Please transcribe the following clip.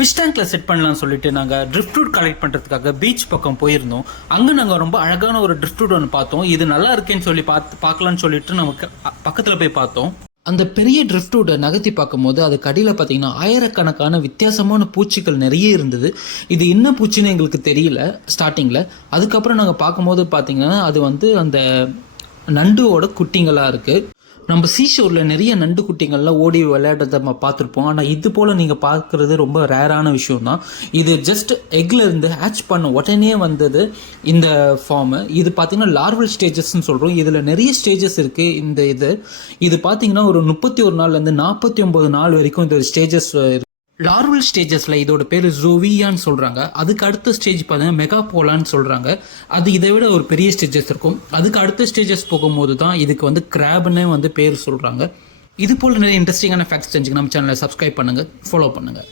Fish டேங்க்ல set பண்ணலாம்னு சொல்லிட்டு நாங்கள் ட்ரிஃப்ட்வுட் கலெக்ட் பண்ணுறதுக்காக பீச் பக்கம் போயிருந்தோம். அங்கே நாங்கள் ரொம்ப அழகான ஒரு ட்ரிஃப்ட்வுட் ஒன்று பார்த்தோம். இது நல்லா இருக்கேன்னு சொல்லி பார்க்கலான்னு சொல்லிட்டு நமக்கு பக்கத்தில் போய் பார்த்தோம். அந்த பெரிய ட்ரிஃப்ட்வுட்டை நகர்த்தி பார்க்கும்போது அதுக்கு அடியில் பார்த்தீங்கன்னா ஆயிரக்கணக்கான வித்தியாசமான பூச்சிகள் நிறைய இருந்தது. இது என்ன பூச்சின்னு எங்களுக்கு தெரியல ஸ்டார்டிங்கில். அதுக்கப்புறம் நாங்கள் பார்க்கும்போது பார்த்தீங்கன்னா அது அந்த நண்டுவோட குட்டிங்களாக இருக்குது. நம்ம சீஷோரில் நிறைய நண்டு குட்டிங்கள்லாம் ஓடி விளையாடுறத நம்ம பார்த்துருப்போம். ஆனால் இது போல் நீங்கள் பார்க்குறது ரொம்ப ரேரான விஷயம் தான். இது ஜஸ்ட் எக்ல இருந்து ஹேட்ச் பண்ண உடனே வந்தது இந்த ஃபார்மு. இது பார்த்தீங்கன்னா லார்வல் ஸ்டேஜஸ்ன்னு சொல்கிறோம். இதில் நிறைய ஸ்டேஜஸ் இருக்குது. இது பார்த்தீங்கன்னா ஒரு 31 நாள்லேருந்து 49 நாள் வரைக்கும் இந்த ஸ்டேஜஸ் லார்வல் ஸ்டேஜஸில் இதோட பேர் ஜோவியான்னு சொல்கிறாங்க. அதுக்கு அடுத்த ஸ்டேஜ் பார்த்தீங்கன்னா மெகாபோலான்னு சொல்கிறாங்க. அது இதை விட ஒரு பெரிய ஸ்டேஜஸ் இருக்கும். அதுக்கு அடுத்த ஸ்டேஜஸ் போகும்போது தான் இதுக்கு கிராப்னே பேர் சொல்கிறாங்க. இது போல் நிறைய இன்ட்ரெஸ்டிங்கான ஃபேக்ட்ஸ் தெரிஞ்சுக்க நம்ம சேனலை சப்ஸ்கிரைப் பண்ணுங்கள், ஃபாலோ பண்ணுங்கள்.